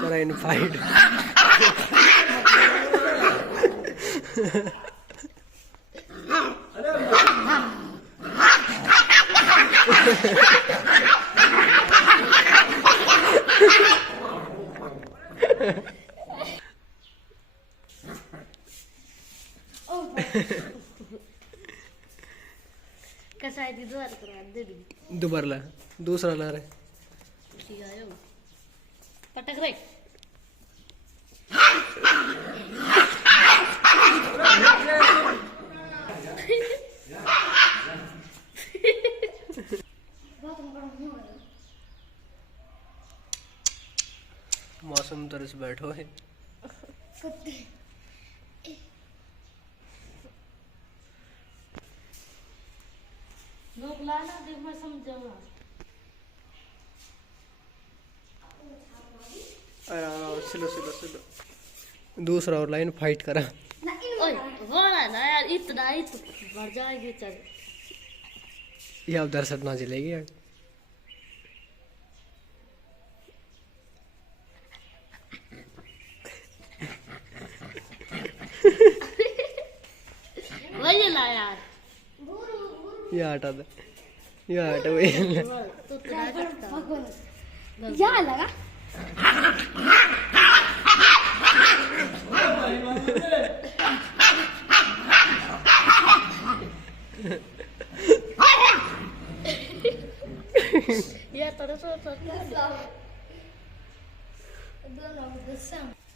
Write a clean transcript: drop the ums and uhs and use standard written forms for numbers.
करायन फाईट कसा आहे ती दुबारला दूसरा ला रे पटक रे मौसम तरस बैठो है लोग लाना देख मैं समझाऊंगा स्लो स्लो स्लो दूसरा और लाइन फाइट करा ओए होना ना यार इतना ही तो बढ़ जाएगी चल ये अब दर्शक ना चलेगी यार वही ला यार ये हटा दे ये हटा वही तो क्या करता या लगा या तरह से दोनों